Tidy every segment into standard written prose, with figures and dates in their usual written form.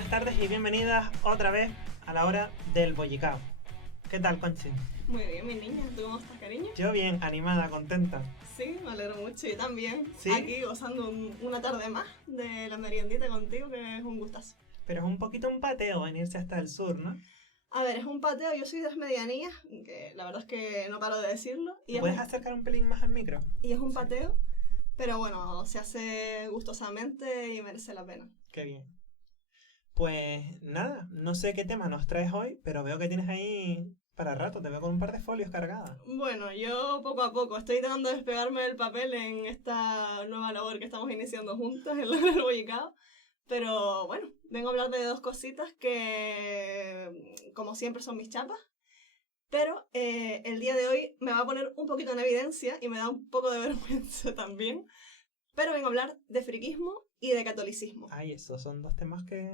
Buenas tardes y bienvenidas otra vez a la hora del bollicao. ¿Qué tal, Conchi? Muy bien, mi niña. ¿Tú cómo estás, cariño? Yo bien, animada, contenta. Sí, me alegro mucho. Yo también. ¿Sí? Aquí gozando una tarde más de la meriendita contigo, que es un gustazo. Pero es un poquito un pateo venirse hasta el sur, ¿no? A ver, es un pateo. Yo soy de las medianías, que la verdad es que no paro de decirlo. ¿Te puedes acercar un pelín más al micro? Y es un Sí. pateo, pero bueno, se hace gustosamente y merece la pena. Qué bien. Pues nada, no sé qué tema nos traes hoy, pero veo que tienes ahí para rato. Te veo con un par de folios cargadas. Bueno, yo poco a poco estoy tratando de despegarme del papel en esta nueva labor que estamos iniciando juntas, en el bollicao. Pero bueno, vengo a hablar de dos cositas que, como siempre, son mis chapas. Pero el día de hoy me va a poner un poquito en evidencia y me da un poco de vergüenza también. Pero vengo a hablar de friquismo y de catolicismo. Ay, esos son dos temas que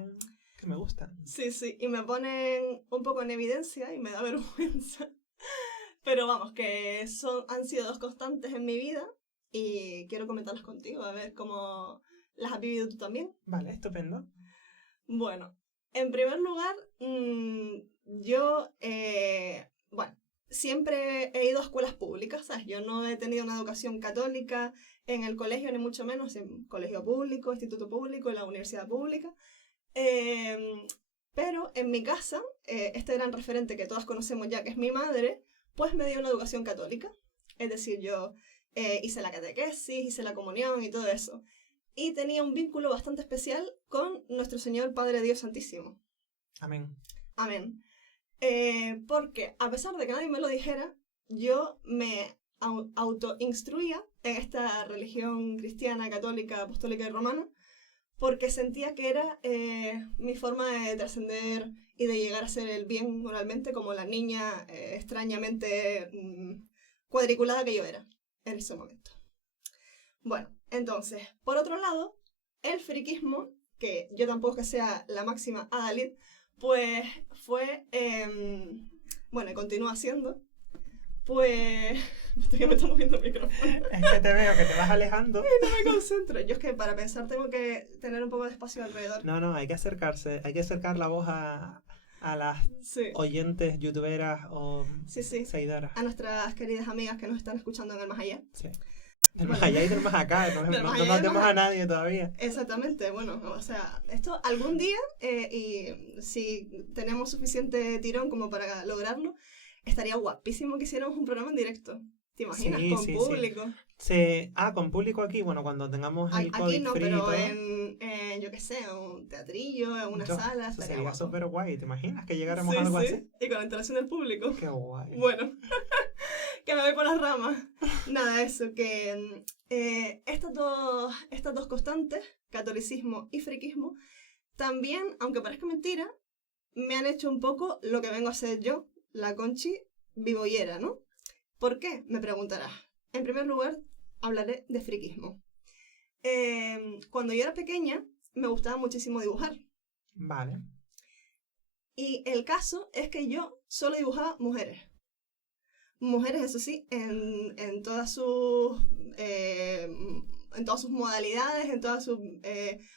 me gustan. Sí, sí, y me ponen un poco en evidencia y me da vergüenza. Pero vamos, que han sido dos constantes en mi vida y quiero comentarlas contigo, a ver cómo las has vivido tú también. Vale, estupendo. Bueno, en primer lugar, yo, bueno, siempre he ido a escuelas públicas, ¿sabes? Yo no he tenido una educación católica en el colegio, ni mucho menos, en colegio público, instituto público, en la universidad pública. Pero en mi casa, este gran referente que todas conocemos ya, que es mi madre, pues me dio una educación católica. Es decir, yo hice la catequesis, hice la comunión y todo eso. Y tenía un vínculo bastante especial con nuestro Señor Padre Dios Santísimo. Amén. Amén. Porque a pesar de que nadie me lo dijera, yo me autoinstruía en esta religión cristiana, católica, apostólica y romana, porque sentía que era mi forma de trascender y de llegar a ser el bien moralmente, como la niña extrañamente cuadriculada que yo era en ese momento. Bueno, entonces, por otro lado, el friquismo, que yo tampoco es que sea la máxima adalid, pues fue, bueno, y continúa siendo, pues... me está moviendo el micrófono. Es que te veo que te vas alejando. No me concentro. Yo es que para pensar tengo que tener un poco de espacio alrededor. No, hay que acercarse, hay que acercar la voz a las Sí. oyentes, youtuberas o Sí. seguidoras. A nuestras queridas amigas que nos están escuchando en el más allá. Sí. Del más allá y del más acá, no tenemos a nadie todavía. Exactamente, bueno, o sea, esto algún día, y si tenemos suficiente tirón como para lograrlo, estaría guapísimo que hiciéramos un programa en directo. ¿Te imaginas? Sí, con sí, público. Sí. Con público aquí, bueno, cuando tengamos el Aquí COVID no, free pero y todo. en yo qué sé, un teatrillo, en una sala, Eso estaría sería guapo. súper guay, ¿te imaginas que llegáramos Sí, a algo sí, así? y con la interacción del público. Qué guay. Bueno, que me voy por las ramas. Nada, eso, que estas dos constantes, catolicismo y friquismo, también, aunque parezca mentira, me han hecho un poco lo que vengo a hacer yo, la Conchi vivoyera, ¿no? ¿Por qué? Me preguntarás. En primer lugar, hablaré de friquismo. Cuando yo era pequeña, me gustaba muchísimo dibujar. Vale. Y el caso es que yo solo dibujaba mujeres. Mujeres, eso sí, en todas sus modalidades, en todas sus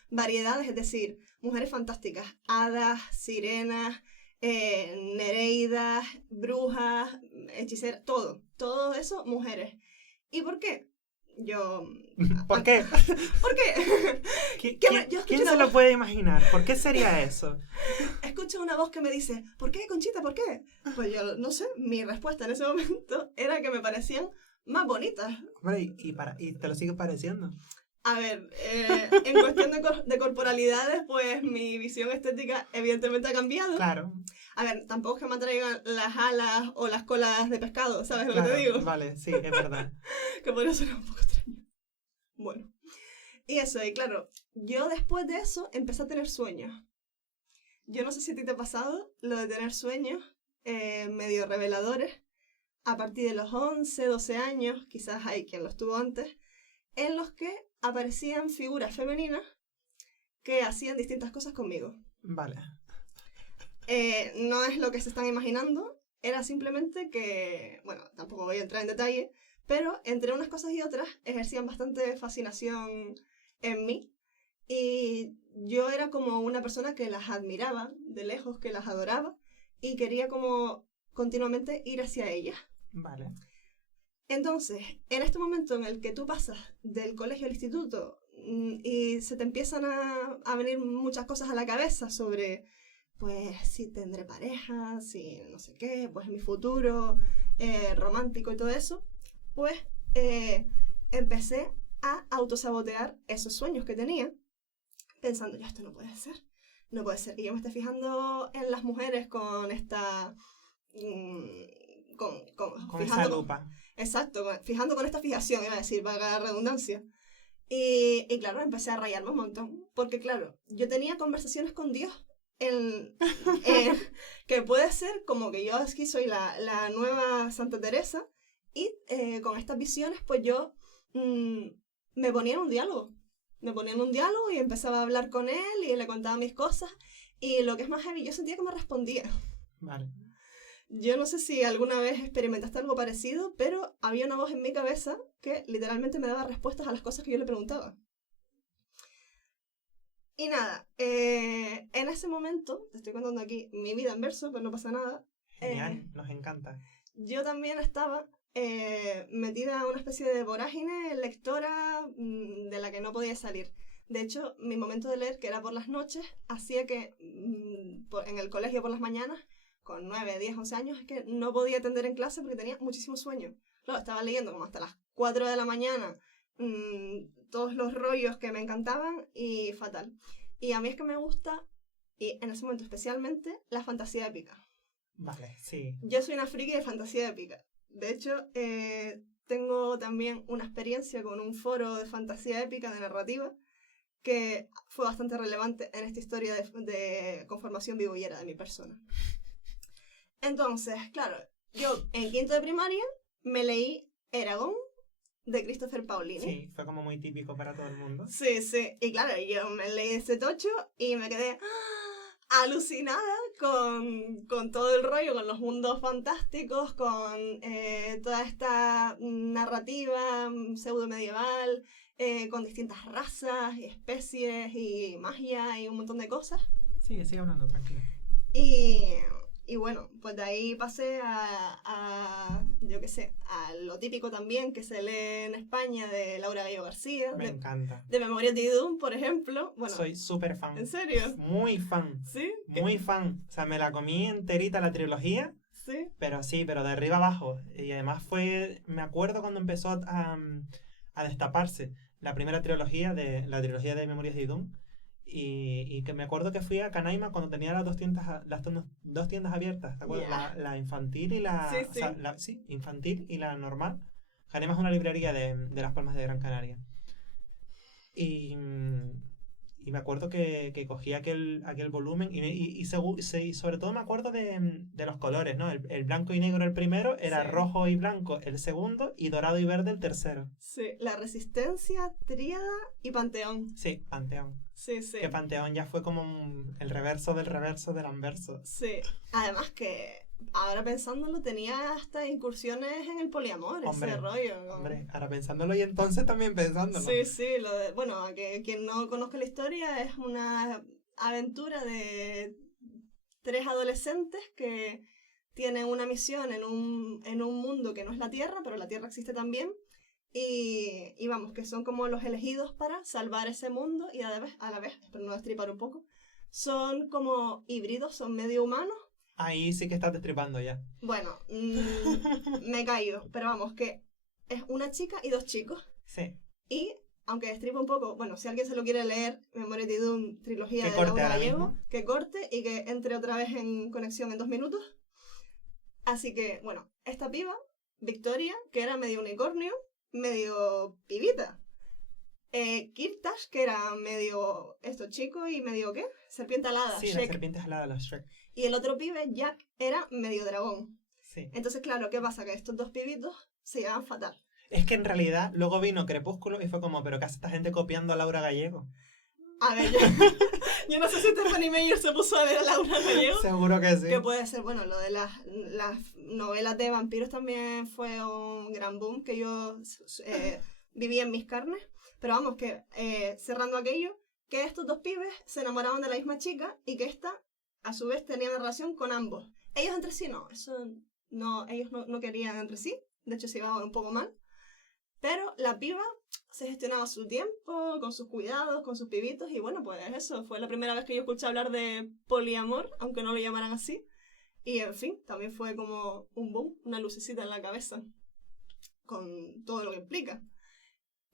variedades, es decir, mujeres fantásticas, hadas, sirenas, nereidas, brujas, hechiceras, todo eso, mujeres. ¿Y por qué? ¿Por qué? ¿Por qué? ¿Quién se lo puede imaginar? ¿Por qué sería eso? Escucho una voz que me dice, ¿por qué, Conchita? ¿Por qué? Pues yo no sé, mi respuesta en ese momento era que me parecían más bonitas. Hombre, y te lo sigue pareciendo. A ver, en cuestión de corporalidades, pues mi visión estética evidentemente ha cambiado. Claro. A ver, tampoco es que me atraigan las alas o las colas de pescado, ¿sabes lo Claro, que te digo? vale, sí, es verdad. Que podría ser un poco extraño. Bueno, y eso, y claro, yo después de eso empecé a tener sueños. Yo no sé si a ti te ha pasado lo de tener sueños medio reveladores a partir de los 11, 12 años, quizás hay quien los tuvo antes, en los que aparecían figuras femeninas que hacían distintas cosas conmigo. Vale. No es lo que se están imaginando, era simplemente que, bueno, tampoco voy a entrar en detalle, pero entre unas cosas y otras ejercían bastante fascinación en mí Y yo era como una persona que las admiraba de lejos, que las adoraba y quería como continuamente ir hacia ellas. Vale. Entonces, en este momento en el que tú pasas del colegio al instituto y se te empiezan a venir muchas cosas a la cabeza sobre, pues, si tendré pareja, si no sé qué, pues mi futuro romántico y todo eso, pues empecé a autosabotear esos sueños que tenía, pensando, ya esto no puede ser. No puede ser que yo me esté fijando en las mujeres con esta... Con esa lupa. Exacto, fijando con esta fijación, iba a decir, valga la redundancia. Y claro, empecé a rayarme un montón. Porque claro, yo tenía conversaciones con Dios que puede ser como que yo aquí soy la nueva Santa Teresa y con estas visiones pues yo me ponía en un diálogo. Me ponía en un diálogo y empezaba a hablar con él y le contaba mis cosas y lo que es más heavy, yo sentía que me respondía. Vale. Yo no sé si alguna vez experimentaste algo parecido, pero había una voz en mi cabeza que literalmente me daba respuestas a las cosas que yo le preguntaba. Y nada, en ese momento, te estoy contando aquí mi vida en verso, pero no pasa nada. Genial, nos encanta. Yo también estaba metida en una especie de vorágine lectora de la que no podía salir. De hecho, mi momento de leer, que era por las noches, hacía que en el colegio por las mañanas, con 9, 10, 11 años, es que no podía atender en clase porque tenía muchísimo sueño. Claro, estaba leyendo como hasta las 4 de la mañana, todos los rollos que me encantaban y fatal. Y a mí es que me gusta, y en ese momento especialmente, la fantasía épica. Vale, sí. Yo soy una friki de fantasía épica. De hecho, tengo también una experiencia con un foro de fantasía épica, de narrativa, que fue bastante relevante en esta historia de conformación bibullera de mi persona. Entonces, claro, yo en quinto de primaria me leí Eragon de Christopher Paolini. Sí, fue como muy típico para todo el mundo. Sí, sí. Y claro, yo me leí ese tocho y me quedé alucinada con todo el rollo, con los mundos fantásticos, con toda esta narrativa pseudo medieval, con distintas razas y especies y magia y un montón de cosas. Sí, sigue hablando, tranquilo. Y bueno, pues de ahí pasé yo qué sé, a lo típico también que se lee en España de Laura Gallego García. Me encanta. De Memorias de Idún, por ejemplo. Bueno, soy súper fan. ¿En serio? Muy fan. ¿Sí? Muy fan. O sea, me la comí enterita la trilogía. Sí. Pero de arriba abajo. Y además me acuerdo cuando empezó a destaparse la primera trilogía de Memorias de Idún. Y que me acuerdo que fui a Canaima cuando tenía las dos tiendas abiertas, ¿te acuerdas? Yeah. La infantil y la... Sí, sí. O sea, sí, infantil y la normal. Canaima es una librería de Las Palmas de Gran Canaria. Y me acuerdo que cogí aquel volumen y sobre todo me acuerdo de los colores, ¿no? El blanco y negro el primero, era Sí. rojo y blanco el segundo y dorado y verde el tercero. Sí, la Resistencia, Tríada y Panteón. Sí, Panteón. Sí, sí. Que Panteón ya fue como el reverso del anverso. Sí, además que ahora pensándolo tenía hasta incursiones en el poliamor, Hombre, ese rollo. ¿No? Hombre, ahora pensándolo y entonces también pensándolo. Sí, sí, bueno, que quien no conozca la historia es una aventura de 3 adolescentes que tienen una misión en un mundo que no es la Tierra, pero la Tierra existe también. Y vamos, que son como los elegidos para salvar ese mundo y a la vez, espero no destripar un poco, son como híbridos, son medio humanos. Ahí sí que estás destripando ya. Bueno, me callo, pero vamos, que es una chica y 2 chicos. Sí. Y, aunque destripa un poco, bueno, si alguien se lo quiere leer, Memorias de Idún, trilogía que de corte Laura ahora Gallego, mismo. que corte y que entre otra vez en conexión en 2 minutos. Así que, bueno, esta piba, Victoria, que era medio unicornio, medio pibita. Kirtash, que era medio chico y medio ¿qué? Serpiente alada. Sí, Shrek. las serpientes aladas, los Shrek. Y el otro pibe, Jack, era medio dragón. Sí. Entonces, claro, ¿qué pasa? Que estos 2 pibitos se llevan fatal. Es que en realidad luego vino Crepúsculo y fue como, ¿pero qué hace esta gente copiando a Laura Gallego? A ver, yo no sé si Stephanie Meyer se puso a ver a Laura Gallego. Seguro que sí. Que puede ser, bueno, lo de las novelas de vampiros también fue un gran boom que yo viví en mis carnes. Pero vamos, que cerrando aquello, que estos dos pibes se enamoraban de la misma chica y que esta, a su vez, tenía una relación con ambos. Ellos entre sí no, ellos no querían entre sí, de hecho se iban un poco mal, pero la piba se gestionaba su tiempo, con sus cuidados, con sus pibitos, y bueno, pues eso, fue la primera vez que yo escuché hablar de poliamor, aunque no lo llamaran así, y en fin, también fue como un boom, una lucecita en la cabeza, con todo lo que implica.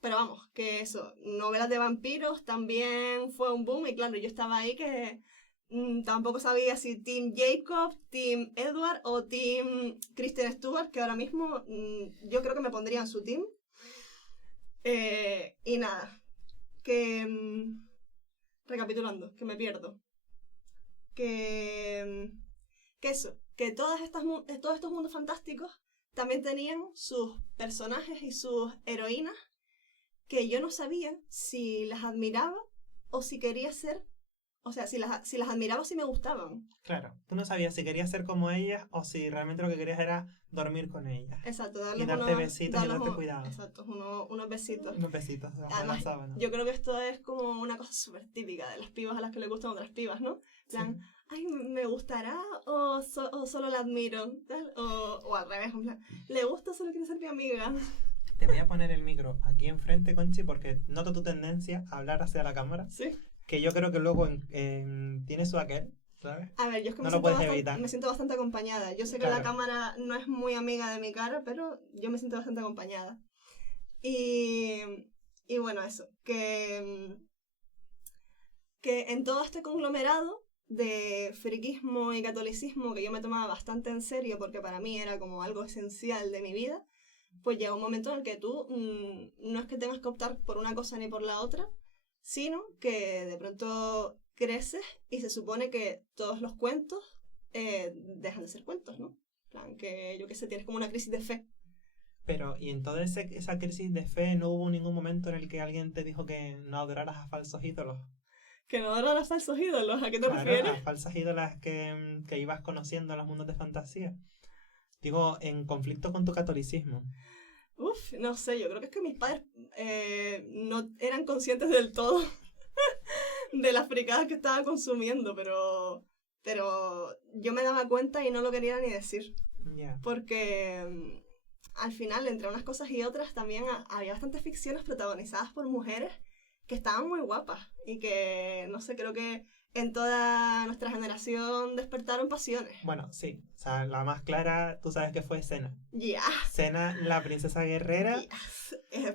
Pero vamos, que eso, novelas de vampiros también fue un boom, y claro, yo estaba ahí que tampoco sabía si Team Jacob, Team Edward o Team Kristen Stewart, que ahora mismo yo creo que me pondría en su team. Y nada, que recapitulando, que me pierdo. Que eso, que todos estos mundos fantásticos también tenían sus personajes y sus heroínas que yo no sabía si las admiraba o si quería ser, o sea, si las admiraba o si me gustaban. Claro, tú no sabías si querías ser como ellas o si realmente lo que querías era dormir con ellas. Exacto, Y darte besitos y darte cuidado. Exacto, unos besitos. Unos besitos, Además, la sábana. yo creo que esto es como una cosa súper típica de las pibas a las que le gustan otras pibas, ¿no? En plan, Sí. ay, ¿me gustará o solo la admiro? ¿Tal? O al revés, en plan, ¿le gusta o solo quiere ser mi amiga? Te voy a poner el micro aquí enfrente, Conchi, porque noto tu tendencia a hablar hacia la cámara. Sí. Que yo creo que luego tiene su aquel, ¿sabes? A ver, yo es que No lo puedes evitar. me siento bastante acompañada. Yo sé que Claro. la cámara no es muy amiga de mi cara, pero yo me siento bastante acompañada. Y bueno, eso, que en todo este conglomerado de friquismo y catolicismo que yo me tomaba bastante en serio porque para mí era como algo esencial de mi vida, pues llega un momento en el que tú no es que tengas que optar por una cosa ni por la otra, sino que de pronto creces y se supone que todos los cuentos dejan de ser cuentos, ¿no? En plan, que yo qué sé, tienes como una crisis de fe. Pero, ¿y en toda esa crisis de fe no hubo ningún momento en el que alguien te dijo que no adoraras a falsos ídolos? Que no adoran a falsos ídolos, ¿a qué te Claro, refieres? a falsas ídolas que ibas conociendo en los mundos de fantasía. Digo, en conflicto con tu catolicismo. Uf, no sé, yo creo que es que mis padres no eran conscientes del todo de las fricadas que estaba consumiendo, pero yo me daba cuenta y no lo quería ni decir. Yeah. Porque al final, entre unas cosas y otras, también había bastantes ficciones protagonizadas por mujeres que estaban muy guapas y que, no sé, creo que en toda nuestra generación despertaron pasiones. Bueno, sí. O sea, la más clara, tú sabes que fue Xena. Ya. Xena, la princesa guerrera.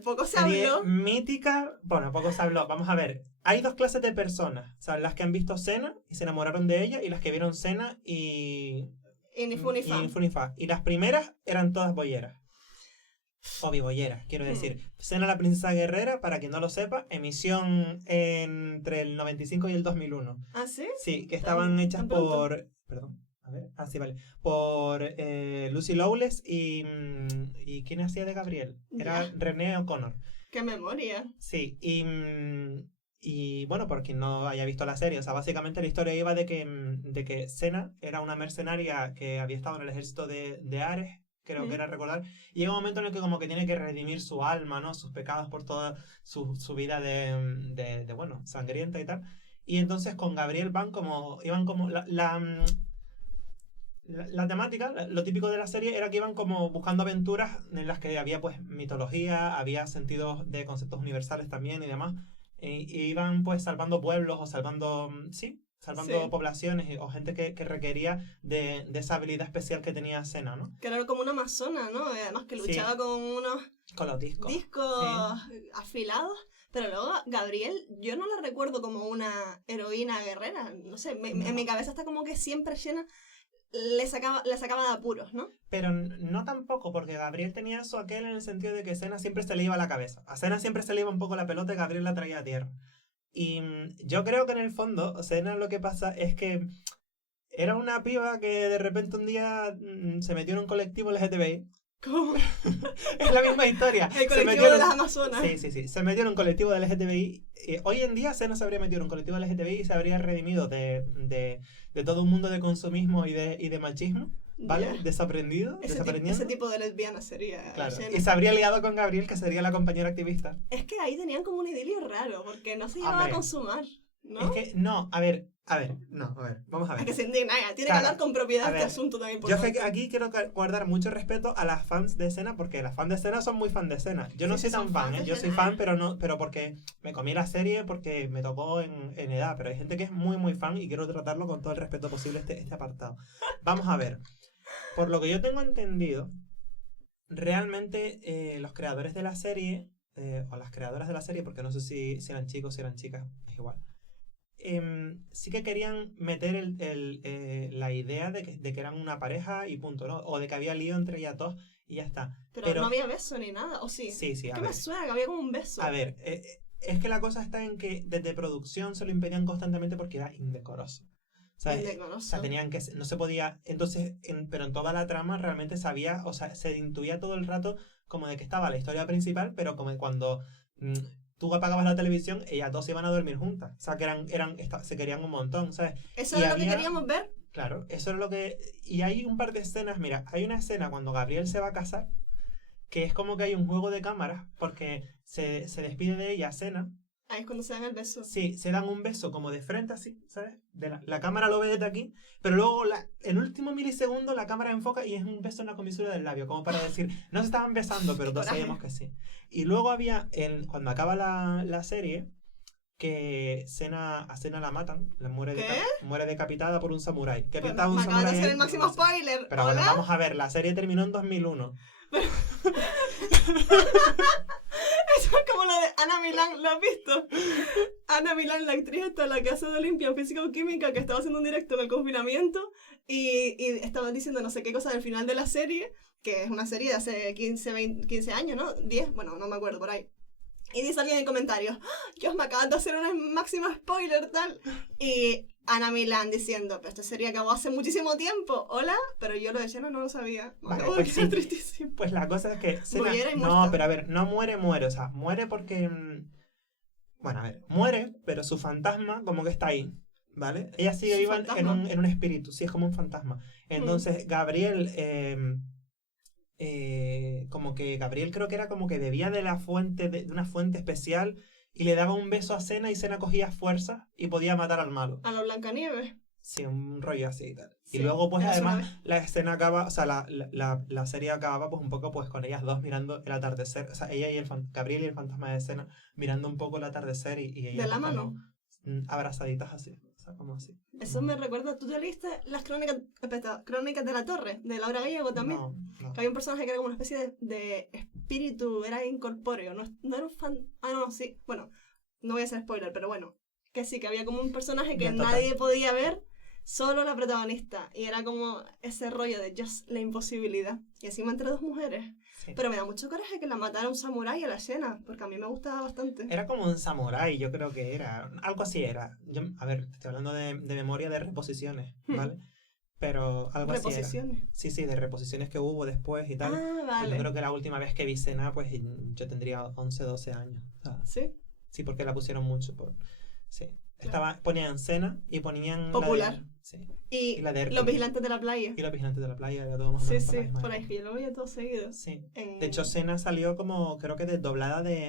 Poco se Serie habló. mítica. Bueno, poco se habló. Vamos a ver. Hay dos clases de personas. O sea, las que han visto Xena y se enamoraron de ella y las que vieron Xena y ni fu ni fa. Ni fu ni fa. Y las primeras eran todas bolleras. O bibolleras, quiero decir. Xena la princesa guerrera, para quien no lo sepa, emisión entre el 95 y el 2001. ¿Ah, sí? Sí, que estaban hechas por... Perdón, a ver. Ah, sí, vale. Por Lucy Lawless y ¿quién hacía de Gabriel? Era René O'Connor. ¡Qué memoria! Sí, y bueno, por quien no haya visto la serie, o sea, básicamente la historia iba de que Xena era una mercenaria que había estado en el ejército de Ares, creo que era recordar, y llega un momento en el que como que tiene que redimir su alma, ¿no? Sus pecados por toda su vida de bueno, sangrienta y tal. Y entonces con Gabriel iban como la temática, lo típico de la serie era que iban como buscando aventuras en las que había pues mitología, había sentidos de conceptos universales también y demás. Y iban pues salvando pueblos o salvando poblaciones o gente que requería de esa habilidad especial que tenía Xena, ¿no? Que era como una amazona, ¿no? Además que luchaba con unos con los discos afilados. Pero luego Gabriel, yo no la recuerdo como una heroína guerrera. No sé, en mi cabeza está como que siempre Xena le sacaba de apuros, ¿no? Pero no tampoco, porque Gabriel tenía eso aquel en el sentido de que Xena siempre se le iba a la cabeza. A Xena siempre se le iba un poco la pelota y Gabriel la traía a tierra. Y yo creo que en el fondo, Xena lo que pasa es que era una piba que de repente un día se metió en un colectivo LGTBI. ¿Cómo? Es la misma historia. El colectivo de las Amazonas. Sí. Se metió en un colectivo de LGTBI. Hoy en día Xena se habría metido en un colectivo LGTBI y se habría redimido de todo un mundo de consumismo y de machismo. ¿vale? Ya. Desaprendido, desaprendiendo. Ese tipo de lesbiana sería Claro. Xena. Y se habría liado con Gabriel, que sería la compañera activista. Es que ahí tenían como un idilio raro, porque no se llevaba Hombre. a consumar, ¿no? Es que, no, a ver, vamos a Es ver. que se indigna, tiene que Claro, hablar con propiedad a este ver, asunto tan Yo importante. es que aquí quiero guardar mucho respeto a las fans de Xena, porque las fans de Xena son muy fans de Xena. Yo no Sí, soy son tan fan, fans de Yo soy Xena. fan, pero porque me comí la serie, porque me tocó en edad. Pero hay gente que es muy, muy fan y quiero tratarlo con todo el respeto posible este apartado. Vamos a ver. Por lo que yo tengo entendido, realmente los creadores de la serie, o las creadoras de la serie, porque no sé si eran chicos, si eran chicas, es igual. Sí que querían meter la idea de que eran una pareja y punto, ¿no? O de que había lío entre ellas dos y ya está. Pero no había beso ni nada, ¿o sí? Sí, a ¿Qué ver. me suena que había como un beso? A ver, es que la cosa está en que desde producción se lo impedían constantemente porque era indecoroso. Indecoroso. O sea, tenían que... No se podía... Entonces, pero en toda la trama realmente sabía... O sea, se intuía todo el rato como de que estaba la historia principal, pero como cuando... tú apagabas la televisión, ellas dos se iban a dormir juntas. O sea, que se querían un montón, ¿sabes? ¿Eso era lo que queríamos ver? Claro, eso es lo que... Y hay un par de escenas, mira, hay una escena cuando Gabriel se va a casar, que es como que hay un juego de cámaras, porque se despide de ella, Xena. Ahí es cuando se dan el beso. Sí, se dan un beso como de frente así, ¿sabes? La cámara lo ve desde aquí, pero luego en último milisegundo la cámara enfoca y es un beso en la comisura del labio, como para decir, no se estaban besando, pero todos sabíamos que sí. Y luego había, cuando acaba la serie, que a Xena la matan, muere decapitada por un samurái. ¿Qué Pues pintaba un me acabas de samurái? hacer el máximo spoiler. Pero ¿Hola? bueno, vamos a ver, la serie terminó en 2001. Eso es como lo de Ana Milán, ¿lo has visto? Ana Milán, la actriz esta, la que hace de Olimpia, físico-química, que estaba haciendo un directo en el confinamiento y estaba diciendo no sé qué cosa del final de la serie, que es una serie de hace 15 años, ¿no? 10, bueno, no me acuerdo, por ahí. Y dice alguien en comentarios, Dios, me acaban de hacer un máximo spoiler, tal. Y Ana Milán diciendo, pero esta serie acabó hace muchísimo tiempo. Hola, pero yo lo de Xena no lo sabía. Vale, Uy, pues qué sí. tristísimo. Pues la cosa es que Xena... Muriera y No, muerta. pero a ver, no muere, o sea, muere porque... Bueno, a ver, muere, pero su fantasma como que está ahí, ¿vale? Ella sigue ¿Su viva fantasma? en un espíritu, sí, es como un fantasma. Entonces, Gabriel... como que Gabriel creo que era como que bebía de la fuente, de una fuente especial y le daba un beso a Xena y Xena cogía fuerza y podía matar al malo. A la Blancanieves. Sí, un rollo así y tal. Sí, Y luego pues eso una además la escena acaba, o sea, la serie acababa pues un poco pues con ellas dos mirando el atardecer, o sea, ella y Gabriel y el fantasma de Xena mirando un poco el atardecer y ella De la pues, mano. como, abrazaditas así, o sea, como así. Eso me recuerda, ¿tú te leíste las crónicas de la Torre, de Laura Gallego también? No. Que había un personaje que era como una especie de espíritu, era incorpóreo, no era un fan... Ah, no, sí, bueno, no voy a hacer spoiler, pero bueno, que sí, que había como un personaje que Ya, total. nadie podía ver, solo la protagonista, y era como ese rollo de just la imposibilidad, y encima entre dos mujeres. Sí. Pero me da mucho coraje que la matara un samurái a la Xena, porque a mí me gustaba bastante. Era como un samurái, yo creo que era. Algo así era. A ver, estoy hablando de memoria de reposiciones, ¿vale? Pero algo así era. Reposiciones. Sí, de reposiciones que hubo después y tal. Ah, vale. Yo creo que la última vez que vi Xena, pues yo tendría 11, 12 años. O sea, ¿Sí? sí, porque la pusieron mucho. Sí. Ponían Xena y ponían... Popular. Sí. Y la de Hércules. Los Vigilantes de la Playa. Y Los Vigilantes de la Playa, era todo más o Sí, menos sí, la misma por ahí, época. que yo lo veía todo seguido. Sí. De hecho, Xena salió como, creo que doblada de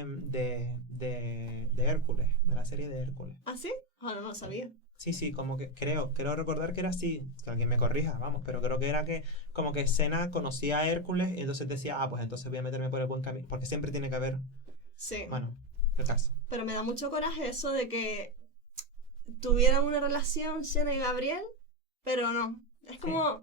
Hércules, de la serie de Hércules. ¿Ah, sí? Ah, no lo sabía. Sí, como que creo recordar que era así, que alguien me corrija, vamos, pero creo que era que como que Xena conocía a Hércules y entonces decía, pues entonces voy a meterme por el buen camino, porque siempre tiene que haber, Sí. bueno, el caso. Pero me da mucho coraje eso de que tuvieran una relación Xena y Gabriel, pero no. Es como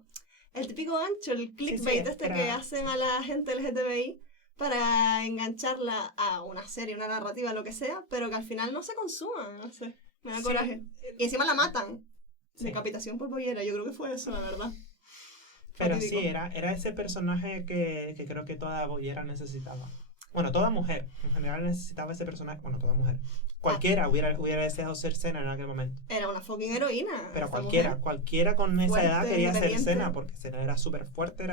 el típico gancho, el clickbait que hacen a la gente LGTBI para engancharla a una serie, una narrativa, lo que sea, pero que al final no se consuma, no sé. Me da coraje. Y encima la matan. Decapitación por pollera, yo creo que fue eso, la verdad. Pero Fatídico. sí, era ese personaje que creo que toda bollera necesitaba. Bueno, toda mujer, en general necesitaba ese personaje. Bueno, toda mujer. Cualquiera hubiera deseado ser Xena en aquel momento. Era una fucking heroína. Pero esta cualquiera con esa Fuerte, edad quería ser independiente. Xena, porque Xena era súper fuerte,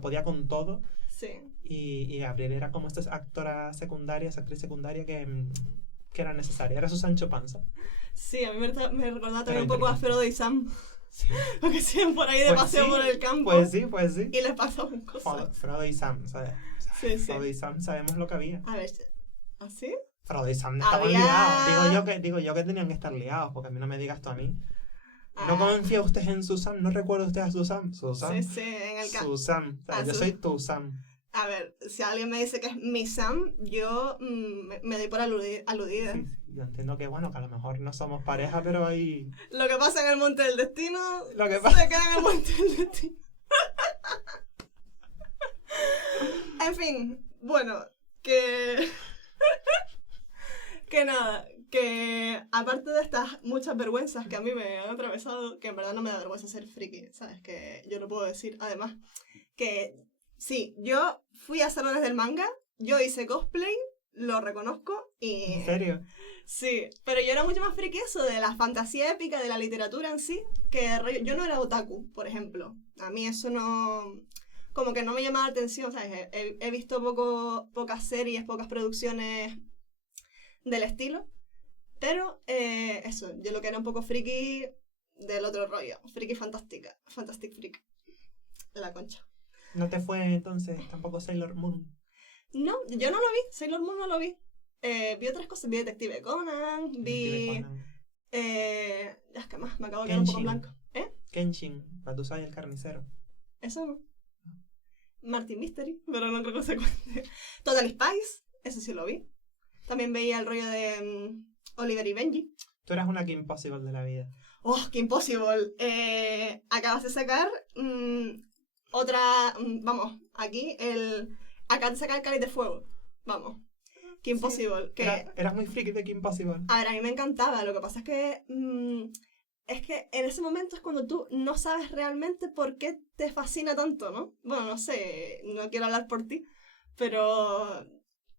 podía con todo. Sí. Y Gabriel era como esta actriz secundaria que era necesaria. Era su Sancho Panza. Sí, a mí me recordaba Pero también un poco a inteligente. Frodo y Sam. Sí. Porque siguen por ahí de Pues paseo sí, por el campo. Pues sí. Y les pasaban cosas. Frodo y Sam, ¿sabes? O sea, Sí, sí. Frodo y Sam sabemos lo que había. A ver, ¿así? Frodo y Sam estaban Había- liados. Digo yo que tenían que estar liados, porque a mí no me digas tú a mí. ¿No confía usted en Susan? ¿No recuerda usted a Susan? Sí, sí, en el campo. Susan. O sea, yo soy tu Sam. A ver, si alguien me dice que es mi Sam, yo me doy por aludida. Sí, yo entiendo que, bueno, que a lo mejor no somos pareja, pero hay... Lo que pasa en el Monte del Destino, Lo que pasa... se queda en el Monte del Destino. En fin, bueno, que... que nada, que aparte de estas muchas vergüenzas que a mí me han atravesado, que en verdad no me da vergüenza ser friki, ¿sabes? Que yo lo puedo decir, además, que sí, yo fui a salones del manga, yo hice cosplay, lo reconozco y... ¿En serio? Sí, pero yo era mucho más friki eso de la fantasía épica, de la literatura en sí, que yo no era otaku, por ejemplo. A mí eso no... como que no me llamaba la atención, ¿sabes? He visto pocas series, pocas producciones del estilo, pero eso, yo lo que era un poco friki del otro rollo, friki fantástica, fantastic freak, la concha. ¿No te fue entonces tampoco Sailor Moon? No, yo no lo vi, Sailor Moon no lo vi. Vi otras cosas, vi Detective Conan, vi... es que más, me acabo de quedar un poco en blanco. Kenshin, Batusai el carnicero. Eso no. Martin Mystery, pero no creo que se cuente. Total Spice, eso sí lo vi. También veía el rollo de Oliver y Benji. Tú eras una Kim Possible de la vida. ¡Oh, qué imposible! Acabas de sacar otra... vamos, aquí acabas de sacar Cáliz de Fuego. Vamos. Qué imposible. Sí, eras muy friki de Kim Possible. A ver, a mí me encantaba. Lo que pasa es que en ese momento es cuando tú no sabes realmente por qué te fascina tanto, ¿no? Bueno, no sé, no quiero hablar por ti, pero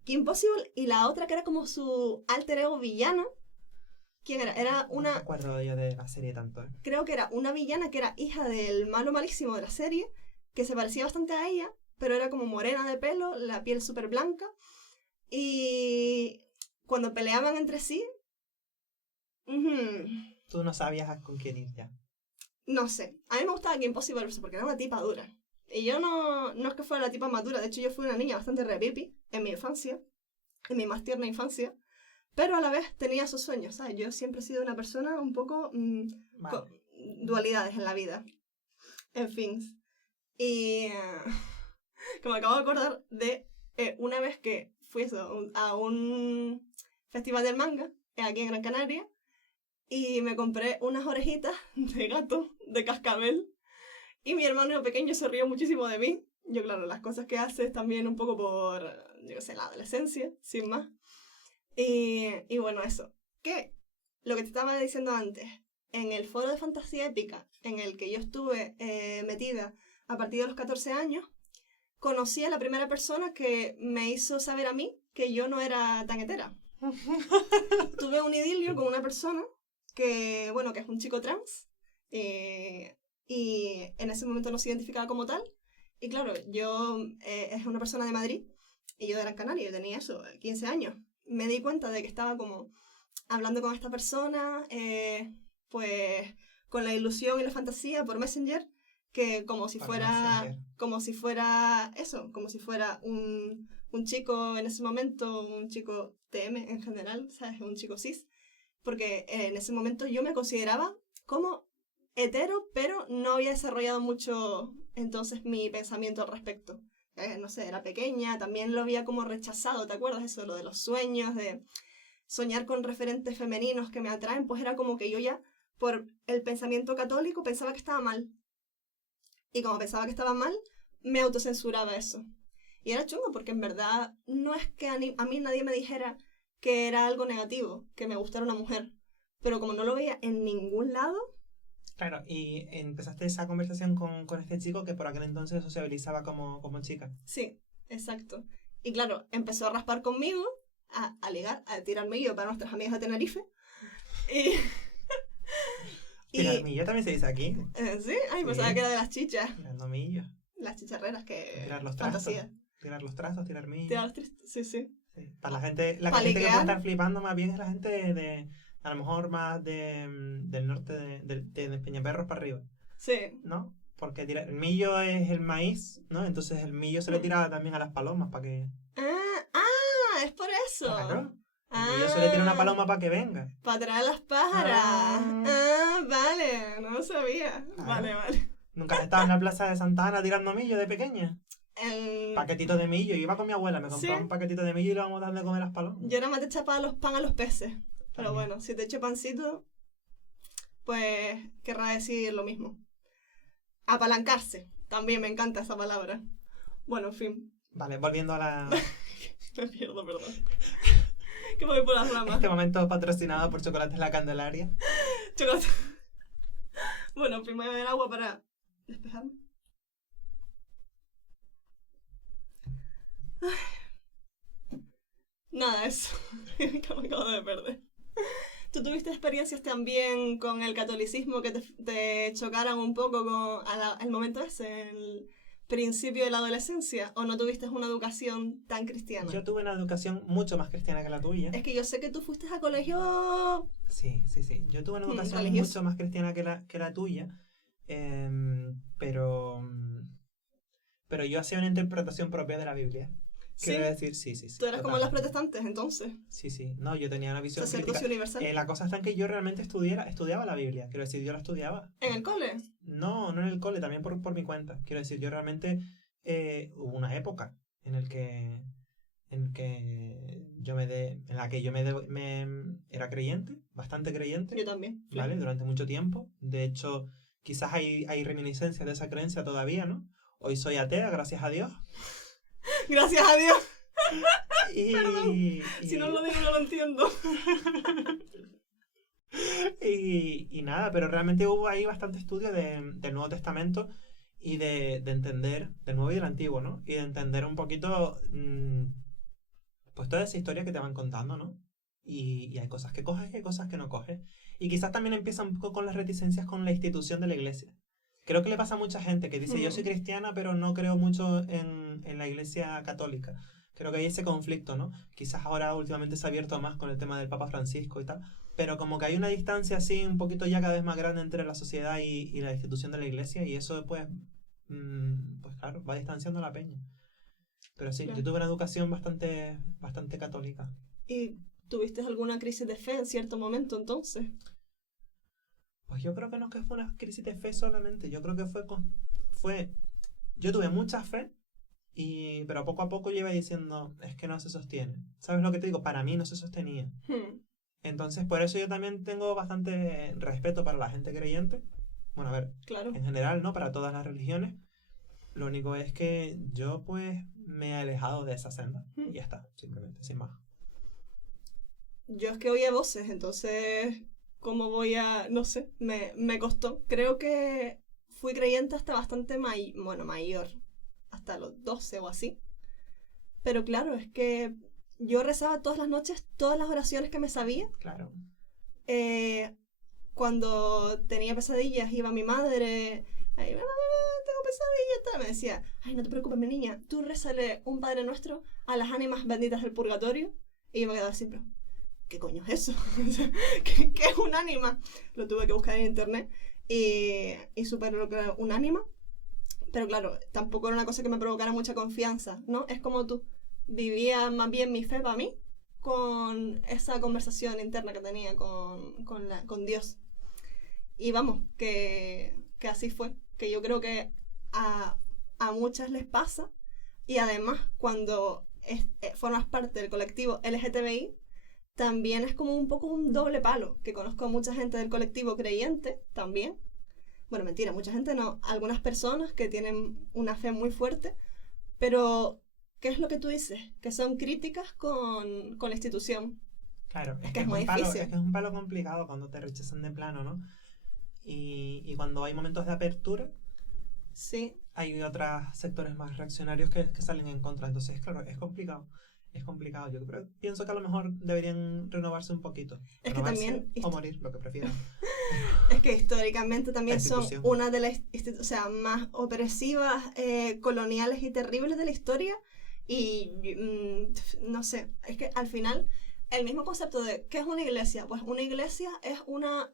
Kim Possible y la otra que era como su alter ego villana. ¿Quién era? Era una... No me acuerdo yo de la serie tanto. Creo que era una villana que era hija del malo malísimo de la serie, que se parecía bastante a ella, pero era como morena de pelo, la piel súper blanca. Y cuando peleaban entre sí... Tú no sabías con quién ir ya. No sé. A mí me gustaba Kim Possible porque era una tipa dura. Y yo no es que fuera la tipa más dura. De hecho, yo fui una niña bastante repipi en mi infancia. En mi más tierna infancia. Pero a la vez tenía sus sueños, ¿sabes? Yo siempre he sido una persona un poco... con dualidades en la vida. En fin. Y... que me acabo de acordar de una vez que fui a un festival del manga, aquí en Gran Canaria, y me compré unas orejitas de gato, de cascabel, y mi hermano pequeño se rió muchísimo de mí. Yo, claro, las cosas que haces también un poco por, yo qué sé, la adolescencia, sin más. Y bueno, eso. Que lo que te estaba diciendo antes, en el foro de fantasía épica, en el que yo estuve metida a partir de los 14 años, conocí a la primera persona que me hizo saber a mí que yo no era tan hetera. Tuve un idilio con una persona que, bueno, que es un chico trans, y en ese momento no se identificaba como tal. Y claro, yo es una persona de Madrid y yo de Gran Canaria, yo tenía eso, 15 años. Me di cuenta de que estaba como hablando con esta persona, pues con la ilusión y la fantasía por Messenger, que como si fuera eso, como si fuera un chico en ese momento, un chico TM en general, ¿sabes? Un chico cis, porque en ese momento yo me consideraba como hetero, pero no había desarrollado mucho entonces mi pensamiento al respecto. No sé, era pequeña, también lo había como rechazado, ¿te acuerdas eso? Lo de los sueños, de soñar con referentes femeninos que me atraen, pues era como que yo ya, por el pensamiento católico, pensaba que estaba mal. Y como pensaba que estaba mal, me autocensuraba eso. Y era chungo, porque en verdad no es que a mí nadie me dijera que era algo negativo, que me gustara una mujer. Pero como no lo veía en ningún lado... Claro, y empezaste esa conversación con este chico que por aquel entonces sociabilizaba como chica. Sí, exacto. Y claro, empezó a raspar conmigo, a ligar, a tirarme yo para nuestras amigas de Tenerife. Tirarmillo también se dice aquí. ¿Sí? Ay, pensaba que era de las chichas. Tirando millo. Las chicharreras que... Tirar los trazos. Fantasía. Tirar los trazos, tirar millo. Tirar los sí. Sí. Para la gente que puede estar flipando más bien es la gente a lo mejor más del norte de Peñaperros para arriba, Sí. ¿no? Porque el millo es el maíz, ¿no? Entonces el millo se le tiraba también a las palomas para que... Es por eso. Claro, el millo se le tira a una paloma para que venga. Para traer las pájaras. Vale, no lo sabía. Claro. Vale. ¿Nunca has estado en la plaza de Santa Ana tirando millo de pequeña? El... Paquetito de millo. Iba con mi abuela, me compraba Sí. un paquetito de millo y lo vamos a darle a comer a las palomas. Yo nada más te echaba pan a los peces. Pero También. bueno, si te echo pancito, pues querrá decir lo mismo. Apalancarse. También me encanta esa palabra. Bueno, en fin. Vale, volviendo a la... Me pierdo, perdón. Que me voy por las ramas. Este momento patrocinado por Chocolates La Candelaria. Chocolate. Bueno, en fin, me voy a beber agua para despejarme. Ay. Nada, eso. Que me acabo de perder. ¿Tú tuviste experiencias también con el catolicismo que te chocaran un poco al momento ese, el principio de la adolescencia? ¿O no tuviste una educación tan cristiana? Yo tuve una educación mucho más cristiana que la tuya. Es que yo sé que tú fuiste a colegio... Sí. Yo tuve una educación religioso. mucho más cristiana que la tuya. Pero yo hacía una interpretación propia de la Biblia. Sí. Quiero decir, sí. Tú eras como los totalmente. protestantes, entonces. Sí. No, yo tenía una visión Sacerdocio crítica. universal. La cosa está en que yo realmente estudiaba la Biblia. Quiero decir, yo la estudiaba. ¿En el cole? No en el cole, también por mi cuenta. Quiero decir, yo realmente hubo una época en la que yo era creyente, bastante creyente. Yo también. ¿Vale? Durante mucho tiempo. De hecho, quizás hay reminiscencias de esa creencia todavía, ¿no? Hoy soy atea, gracias a Dios. Gracias a Dios. Y, Si no lo digo, no lo entiendo. y nada, pero realmente hubo ahí bastante estudio del Nuevo Testamento y de entender, del Nuevo y del Antiguo, ¿no? Y de entender un poquito, pues toda esa historia que te van contando, ¿no? Y hay cosas que coges y hay cosas que no coges. Y quizás también empieza un poco con las reticencias con la institución de la iglesia. Creo que le pasa a mucha gente que dice, yo soy cristiana, pero no creo mucho en la iglesia católica. Creo que hay ese conflicto, ¿no? Quizás ahora últimamente se ha abierto más con el tema del Papa Francisco y tal, pero como que hay una distancia así un poquito ya cada vez más grande entre la sociedad y la institución de la iglesia, y eso pues claro, va distanciando a la peña. Pero sí, Claro. yo tuve una educación bastante católica. ¿Y tuviste alguna crisis de fe en cierto momento entonces? Pues yo creo que no es que fue una crisis de fe solamente, yo creo que yo tuve mucha fe, pero poco a poco yo iba diciendo, es que no se sostiene. ¿Sabes lo que te digo? Para mí no se sostenía. Entonces, por eso yo también tengo bastante respeto para la gente creyente. Bueno, a ver, Claro. en general, ¿no? Para todas las religiones. Lo único es que yo, pues, me he alejado de esa senda. Y ya está, simplemente, sin más. Yo es que oía voces, entonces, ¿cómo voy a...? No sé, me costó. Creo que fui creyente hasta bastante mayor, hasta los 12 o así. Pero claro, es que yo rezaba todas las noches, todas las oraciones que me sabía. Claro. Cuando tenía pesadillas, iba mi madre, ay, mamá, tengo pesadillas, tal. Me decía, ay, no te preocupes, mi niña, tú rézale un Padre Nuestro a las ánimas benditas del purgatorio. Y yo me quedaba siempre, ¿qué coño es eso? ¿Qué es un ánima? Lo tuve que buscar en internet y supe lo que era un ánima. Pero claro, tampoco era una cosa que me provocara mucha confianza, ¿no? Es como tú, vivía más bien mi fe para mí con esa conversación interna que tenía con Dios. Y vamos, que así fue, que yo creo que a muchas les pasa, y además cuando formas parte del colectivo LGTBI, también es como un poco un doble palo, que conozco a mucha gente del colectivo creyente también. Bueno, mentira, mucha gente no, algunas personas que tienen una fe muy fuerte, pero ¿qué es lo que tú dices? Que son críticas con la institución. Claro, Es que es muy difícil. Es que es un palo complicado cuando te rechazan de plano, ¿no? Y cuando hay momentos de apertura, sí, hay otros sectores más reaccionarios que salen en contra. Entonces, claro, es complicado. Es complicado. Yo pienso que a lo mejor deberían renovarse un poquito. Es que también... O morir, lo que prefieran. Es que históricamente también son una de las más opresivas, coloniales y terribles de la historia. Y no sé, es que al final el mismo concepto de ¿qué es una iglesia? Pues una iglesia es una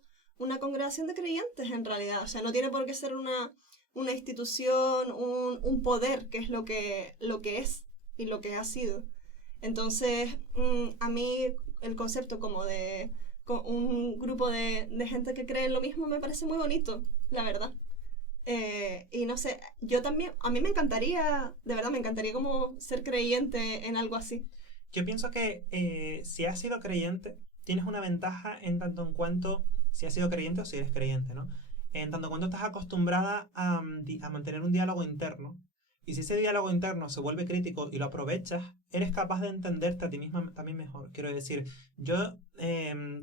congregación de creyentes en realidad. O sea, no tiene por qué ser una institución, un poder, que es lo que es y lo que ha sido. Entonces, a mí el concepto como de un grupo de gente que cree en lo mismo me parece muy bonito, la verdad. Y no sé, yo también, a mí me encantaría, de verdad, me encantaría como ser creyente en algo así. Yo pienso que si has sido creyente, tienes una ventaja en tanto en cuanto, si has sido creyente o si eres creyente, ¿no? En tanto en cuanto estás acostumbrada a mantener un diálogo interno. Y si ese diálogo interno se vuelve crítico y lo aprovechas, eres capaz de entenderte a ti misma también mejor. Quiero decir, yo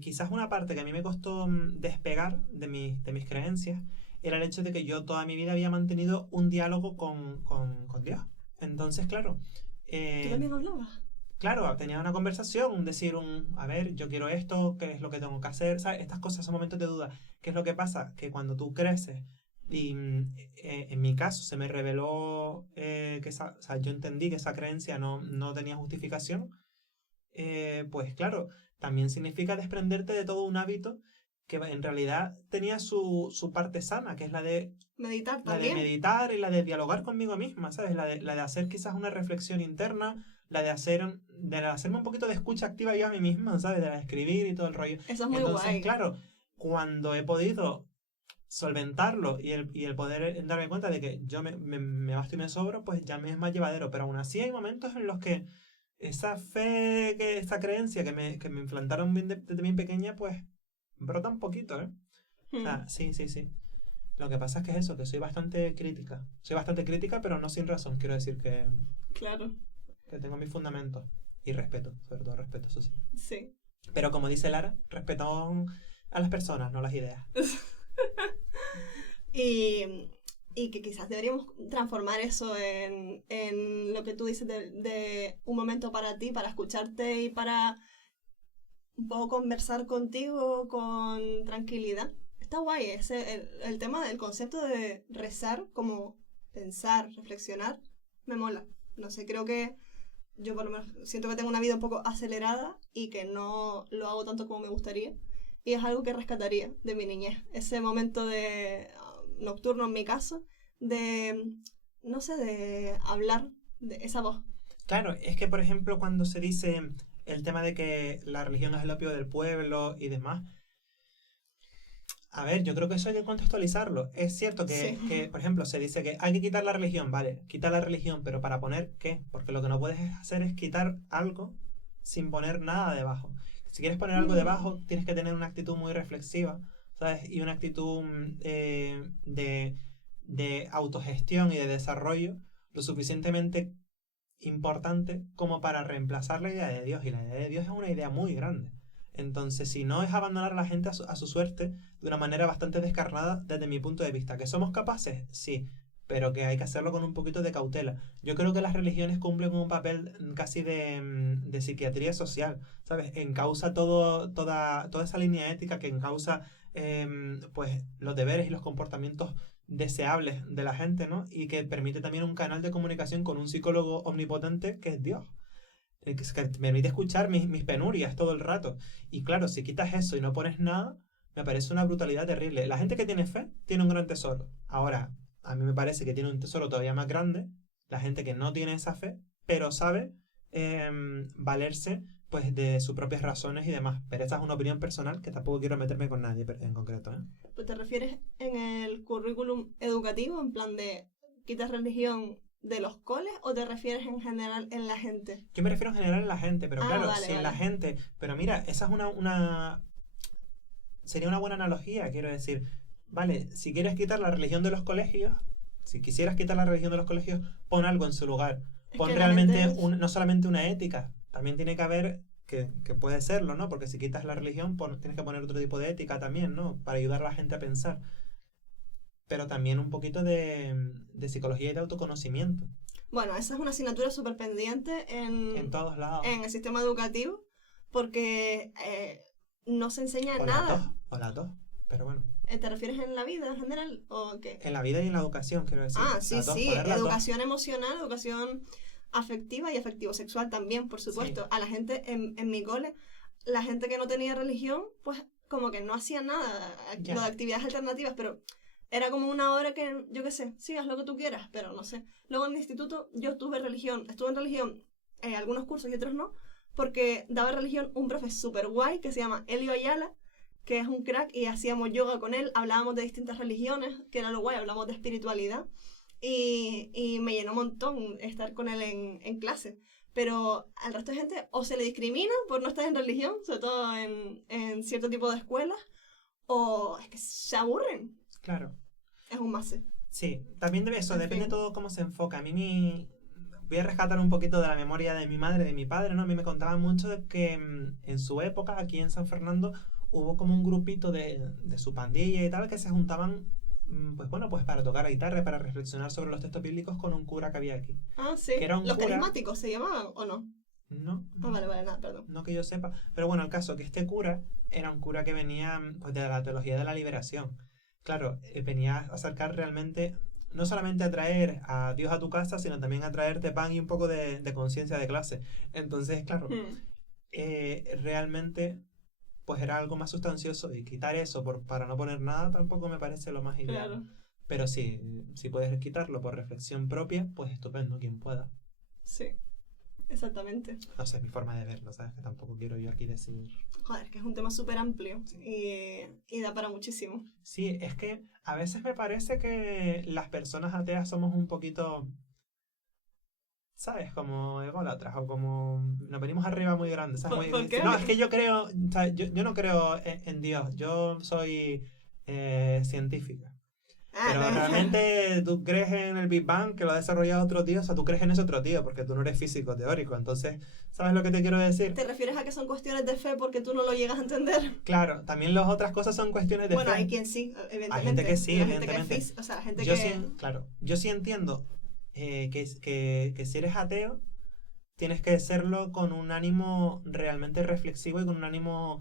quizás una parte que a mí me costó despegar de mis creencias era el hecho de que yo toda mi vida había mantenido un diálogo con Dios. Entonces, claro, ¿Tú eh, también hablabas? claro, tenía una conversación, decir a ver, yo quiero esto, qué es lo que tengo que hacer, ¿sabes? Estas cosas son momentos de duda. ¿Qué es lo que pasa? Que cuando tú creces, y en mi caso se me reveló o sea, yo entendí que esa creencia no tenía justificación, pues claro, también significa desprenderte de todo un hábito que en realidad tenía su parte sana, que es Meditar la de también. meditar y la de dialogar conmigo misma, ¿sabes? La de hacer quizás una reflexión interna, de hacerme un poquito de escucha activa yo a mí misma, ¿sabes? De la de escribir y todo el rollo. Eso es muy Entonces, guay. claro, cuando he podido solventarlo y el poder darme cuenta de que yo me basto y me sobro, pues ya me es más llevadero. Pero aún así hay momentos en los que esa fe, esa creencia que me implantaron desde bien pequeña, pues brota un poquito, ¿eh? O Hmm, sea, sí, sí, sí. Lo que pasa es que es eso, que soy bastante crítica. Soy bastante crítica, pero no sin razón. Quiero decir claro, que tengo mis fundamentos. Y respeto, sobre todo respeto, eso sí. sí. Pero como dice Lara, respeto a las personas, no las ideas. Y, y que quizás deberíamos transformar eso en lo que tú dices de un momento para ti, para escucharte y para un poco conversar contigo con tranquilidad. Está guay el tema del concepto de rezar, como pensar, reflexionar, me mola. No sé, creo que yo por lo menos siento que tengo una vida un poco acelerada y que no lo hago tanto como me gustaría. Y es algo que rescataría de mi niñez. Ese momento de nocturno en mi caso, de, no sé, de hablar, de esa voz. Claro, es que por ejemplo cuando se dice el tema de que la religión es el opio del pueblo y demás, a ver, yo creo que eso hay que contextualizarlo. Es cierto Sí. que, por ejemplo, se dice que hay que quitar la religión, vale, quita la religión, pero ¿para poner qué? Porque lo que no puedes hacer es quitar algo sin poner nada debajo. Si quieres poner algo Mm, debajo, tienes que tener una actitud muy reflexiva, ¿sabes? Y una actitud de autogestión y de desarrollo lo suficientemente importante como para reemplazar la idea de Dios. Y la idea de Dios es una idea muy grande. Entonces, si no es abandonar a la gente a su suerte de una manera bastante descarnada desde mi punto de vista. ¿Que somos capaces? Sí, pero que hay que hacerlo con un poquito de cautela. Yo creo que las religiones cumplen un papel casi de psiquiatría social, ¿sabes? Encausa toda esa línea ética que encausa pues los deberes y los comportamientos deseables de la gente, ¿no? Y que permite también un canal de comunicación con un psicólogo omnipotente que es Dios. Que me permite escuchar mis penurias todo el rato. Y claro, si quitas eso y no pones nada, me parece una brutalidad terrible. La gente que tiene fe tiene un gran tesoro. Ahora, a mí me parece que tiene un tesoro todavía más grande la gente que no tiene esa fe, pero sabe valerse pues de sus propias razones y demás. Pero esa es una opinión personal que tampoco quiero meterme con nadie en concreto, ¿eh? pues ¿te refieres en el currículum educativo, en plan de quitas religión de los coles, o te refieres en general en la gente? Yo me refiero en general a la gente, pero Ah, claro, vale, si en la vale. gente... Pero mira, esa es sería una buena analogía, quiero decir. Vale, si quieres quitar la religión de los colegios, si quisieras quitar la religión de los colegios, pon algo en su lugar. Es Pon que la mente realmente es... no solamente una ética, también tiene que haber, que puede serlo, ¿no? Porque si quitas la religión, tienes que poner otro tipo de ética también, ¿no? Para ayudar a la gente a pensar. Pero también un poquito de psicología y de autoconocimiento. Bueno, esa es una asignatura súper pendiente En todos lados. en el sistema educativo porque no se enseña O las dos, nada. o las dos. Pero bueno. ¿Te refieres en la vida en general o qué? En la vida y en la educación, quiero decir. Ah, sí, Las dos, sí, poner las dos. educación emocional, educación afectiva y afectivo-sexual también, por Sí. supuesto. A la gente en mi cole, la gente que no tenía religión, pues como que no hacía nada, Ya. lo de actividades alternativas, pero era como una hora que, yo qué sé, sí, haz lo que tú quieras, pero no sé. Luego en el instituto yo estuve en religión, algunos cursos y otros no, porque daba religión un profe súper guay que se llama Elio Ayala, que es un crack, y hacíamos yoga con él, hablábamos de distintas religiones, que era lo guay, hablamos de espiritualidad, y me llenó un montón estar con él en clase. Pero al resto de gente o se le discrimina por no estar en religión, sobre todo en cierto tipo de escuelas, o es que se aburren. Claro. Es un mase. Sí, también de eso, En depende fin. todo cómo se enfoca. A mí voy a rescatar un poquito de la memoria de mi madre y de mi padre, ¿no? A mí me contaban mucho de que en su época, aquí en San Fernando, hubo como un grupito de su pandilla y tal, que se juntaban, pues bueno, pues para tocar la guitarra, para reflexionar sobre los textos bíblicos con un cura que había aquí. Ah, sí. Que era un ¿Los cura... carismáticos se llamaban o no? No, Ah, vale, vale, nada, perdón. no que yo sepa. Pero bueno, el caso que este cura era un cura que venía pues, de la teología de la liberación. Claro, venía a acercar realmente, no solamente a traer a Dios a tu casa, sino también a traerte pan y un poco de conciencia de clase. Entonces, claro, Hmm, realmente pues era algo más sustancioso y quitar eso para no poner nada tampoco me parece lo más ideal. claro. Pero sí, si puedes quitarlo por reflexión propia, pues estupendo, quien pueda. Sí, exactamente. No sé, es mi forma de verlo, ¿sabes? Que tampoco quiero yo aquí decir... Joder, que es un tema súper amplio Sí. y da para muchísimo. Sí, es que a veces me parece que las personas ateas somos un poquito, ¿sabes? Como ególatras o como nos venimos arriba muy grande, ¿sabes? ¿Por qué? No, es que yo creo, ¿sabes? Yo no creo en Dios, yo soy científica. Ah, Pero realmente tú crees en el Big Bang, que lo ha desarrollado otro tío, o sea, tú crees en ese otro tío, porque tú no eres físico teórico. Entonces, ¿sabes lo que te quiero decir? ¿te refieres a que son cuestiones de fe porque tú no lo llegas a entender? Claro, también las otras cosas son cuestiones de Bueno, fe. hay quien sí, evidentemente. Hay gente que sí, La gente que es evidentemente. o sea, la gente Yo que... sí, claro, yo sí entiendo que si eres ateo, tienes que serlo con un ánimo realmente reflexivo y con un ánimo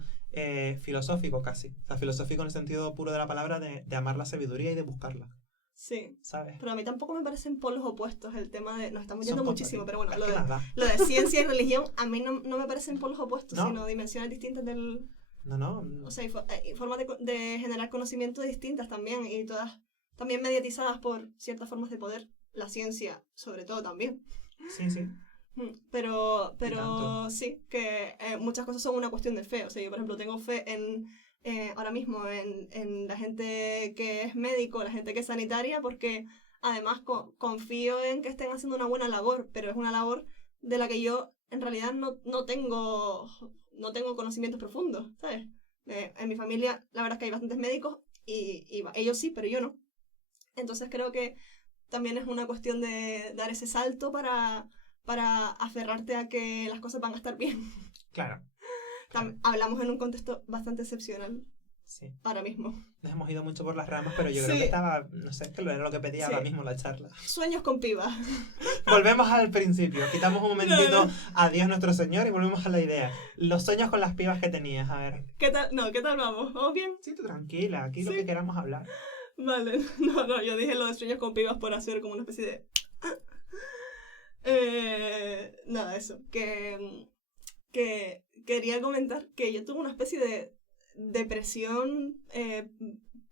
filosófico casi. O sea, filosófico en el sentido puro de la palabra de amar la sabiduría y de buscarla, Sí. ¿sabes? Pero a mí tampoco me parecen polos opuestos el tema de... Nos estamos Son yendo muchísimo, pero bueno, ¿qué más da? lo de ciencia y religión a mí no me parecen polos opuestos, ¿No? sino dimensiones distintas del... No. O sea, y formas de generar conocimiento distintas también, y todas también mediatizadas por ciertas formas de poder. La ciencia, sobre todo, también. Sí. Pero tanto. sí, que muchas cosas son una cuestión de fe. O sea, yo, por ejemplo, tengo fe ahora mismo en la gente que es médico, la gente que es sanitaria, porque además confío en que estén haciendo una buena labor, pero es una labor de la que yo en realidad no tengo conocimientos profundos, ¿sabes? En mi familia la verdad es que hay bastantes médicos y ellos sí, pero yo no. Entonces creo que también es una cuestión de dar ese salto para aferrarte a que las cosas van a estar bien. Claro. Hablamos en un contexto bastante excepcional Sí. ahora mismo. Nos hemos ido mucho por las ramas, pero yo Sí. creo que estaba, no sé, que era lo que pedía Sí. ahora mismo la charla. Sueños con piba. Volvemos al principio, quitamos un momentito No. a Dios nuestro Señor y volvemos a la idea. Los sueños con las pibas que tenías, a ver. ¿Qué tal? No, ¿qué tal vamos? ¿Vamos bien? Sí, tú tranquila, aquí lo Sí. que queramos hablar. Vale. No, yo dije lo de sueños con pibas por hacer como una especie de... nada, eso. Que quería comentar que yo tuve una especie de depresión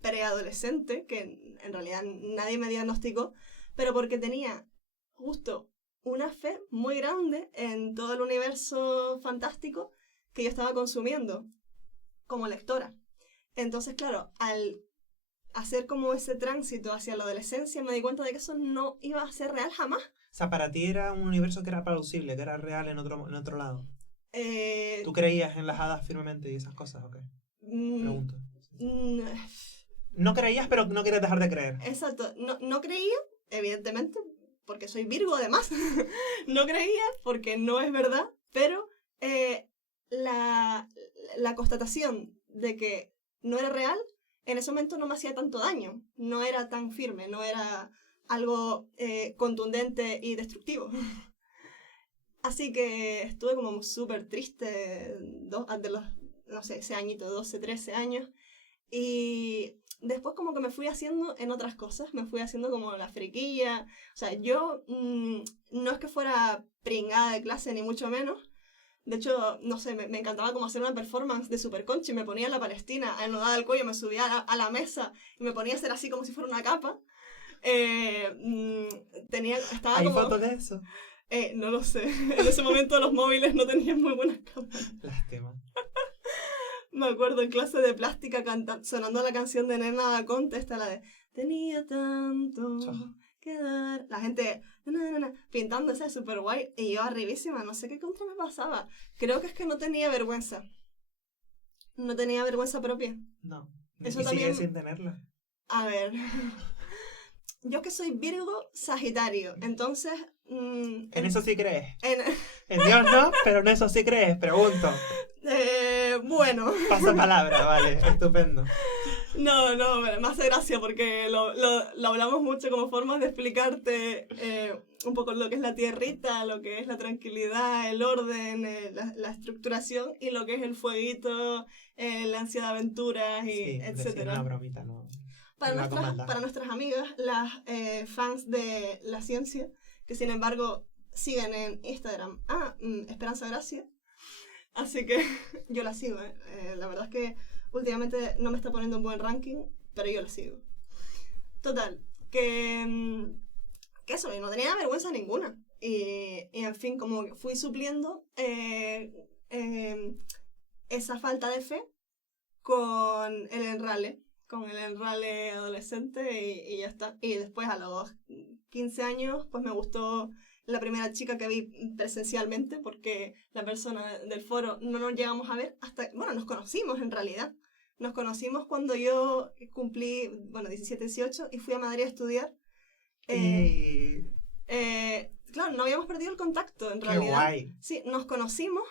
preadolescente, que en realidad nadie me diagnosticó, pero porque tenía justo una fe muy grande en todo el universo fantástico que yo estaba consumiendo como lectora. Entonces, claro, al hacer como ese tránsito hacia la adolescencia, me di cuenta de que eso no iba a ser real jamás. O sea, para ti era un universo que era plausible, que era real en otro lado. Eh, ¿Tú creías en las hadas firmemente y esas cosas o qué? Pregunto. No creías, pero no querías dejar de creer. Exacto, no creía, evidentemente, porque soy Virgo además, no creía porque no es verdad, pero la constatación de que no era real, en ese momento no me hacía tanto daño, no era tan firme, no era algo contundente y destructivo. Así que estuve como súper triste de los, no sé, ese añito, 12, 13 años, y después como que me fui haciendo en otras cosas, me fui haciendo como la friquilla. O sea, yo no es que fuera pringada de clase ni mucho menos. De hecho, no sé, me encantaba como hacer una performance de Super Conchi. Me ponía la Palestina enlodada al cuello, me subía a la mesa y me ponía a hacer así como si fuera una capa. Estaba ¿Hay como... fotos de eso? No lo sé. En ese momento los móviles no tenían muy buenas cámaras. Lástima. Me acuerdo en clase de plástica sonando la canción de Nena Contesta, la de Tenía tanto que dar. La gente pintándose súper guay y yo arribísima, no sé qué contra me pasaba. Creo que es que no tenía vergüenza. No tenía vergüenza propia. No. Eso y también... sigue sin tenerla. A ver. Yo que soy Virgo Sagitario, entonces... ¿En eso sí crees? En Dios no, pero en eso sí crees, pregunto. Bueno. Pasa palabra, vale, estupendo. No, me hace gracia porque lo hablamos mucho como formas de explicarte un poco lo que es la tierrita, lo que es la tranquilidad, el orden, la estructuración y lo que es el fueguito, la ansia de aventuras y sí, etcétera. Una bromita, ¿no? Para nuestras amigas, las fans de la ciencia, que sin embargo siguen en Instagram Esperanza Gracia. Así que yo la sigo. La verdad es que últimamente no me está poniendo un buen ranking, pero yo la sigo. Total, que eso, y no tenía vergüenza ninguna. Y en fin, como que fui supliendo esa falta de fe con el enrale. Con el enrale adolescente y ya está. Y después a los 15 años pues me gustó la primera chica que vi presencialmente porque la persona del foro no nos llegamos a ver hasta... Bueno, nos conocimos en realidad. Nos conocimos cuando yo cumplí, 17, 18 y fui a Madrid a estudiar. Claro, no habíamos perdido el contacto en realidad. ¡Qué guay! Sí, nos conocimos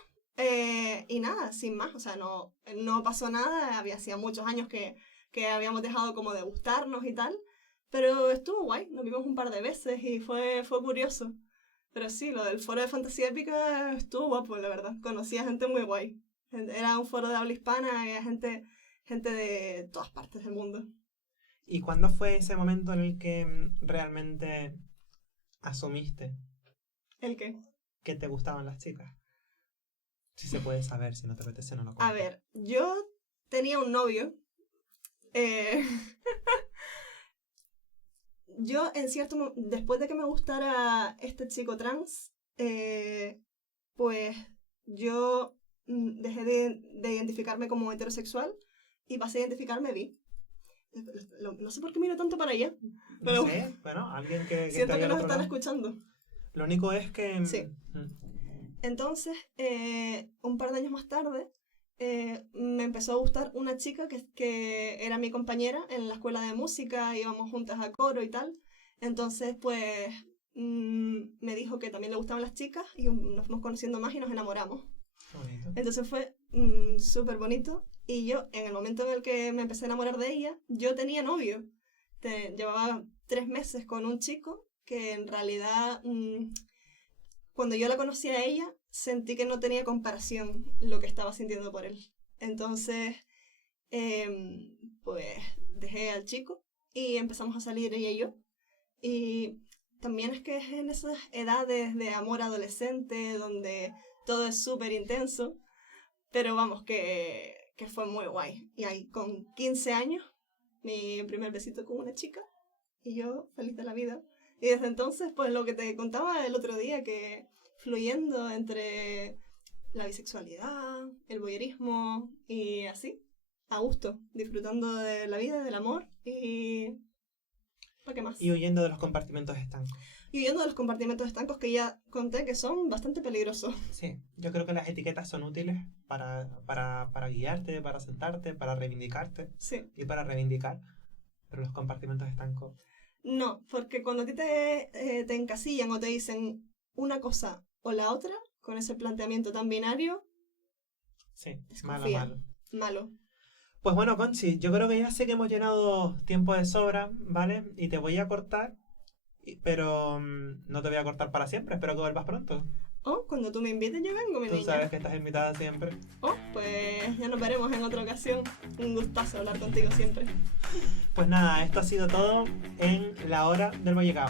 y nada, sin más. O sea, no pasó nada. Hacía muchos años que habíamos dejado como de gustarnos y tal, pero estuvo guay, nos vimos un par de veces y fue curioso. Pero sí, lo del foro de fantasía épica estuvo guapo, la verdad. Conocí a gente muy guay. Era un foro de habla hispana y a gente de todas partes del mundo. ¿Y cuándo fue ese momento en el que realmente asumiste? ¿El qué? Que te gustaban las chicas. Si se puede saber, si no te apetece no lo cuento. A ver, yo tenía un novio. Yo en cierto después de que me gustara este chico trans, pues yo dejé de identificarme como heterosexual y pasé a identificarme bi. No sé por qué miro tanto para allá, pero no sé, bueno, alguien que siento que nos están escuchando. Lo único es que... Sí. Entonces, un par de años más tarde, me empezó a gustar una chica que era mi compañera en la escuela de música, íbamos juntas a coro y tal. Entonces, pues, me dijo que también le gustaban las chicas y nos fuimos conociendo más y nos enamoramos. Bonito. Entonces fue súper bonito. Y yo, en el momento en el que me empecé a enamorar de ella, yo tenía novio. Llevaba 3 meses con un chico que en realidad, cuando yo la conocí a ella, sentí que no tenía comparación lo que estaba sintiendo por él. Entonces, pues dejé al chico y empezamos a salir ella y yo. Y también es que es en esas edades de amor adolescente donde todo es súper intenso, pero vamos, que fue muy guay. Y ahí con 15 años, mi primer besito con una chica y yo feliz de la vida. Y desde entonces, pues lo que te contaba el otro día, que fluyendo entre la bisexualidad, el voyeurismo y así, a gusto, disfrutando de la vida, del amor y... ¿para qué más? Y huyendo de los compartimentos estancos. Y huyendo de los compartimentos estancos que ya conté que son bastante peligrosos. Sí, yo creo que las etiquetas son útiles para guiarte, para sentarte, para reivindicarte. Sí. Y para reivindicar, pero los compartimentos estancos... No, porque cuando a ti te encasillan o te dicen una cosa o la otra, con ese planteamiento tan binario, sí, desconfía. Malo. Pues bueno, Conchi, yo creo que ya sé que hemos llenado tiempo de sobra, ¿vale? Y te voy a cortar, pero no te voy a cortar para siempre, espero que vuelvas pronto. Oh, cuando tú me invites yo vengo, mi niña. Tú sabes que estás invitada siempre. Oh, pues ya nos veremos en otra ocasión. Un gustazo hablar contigo siempre. Pues nada, esto ha sido todo en La Hora del Vallecao.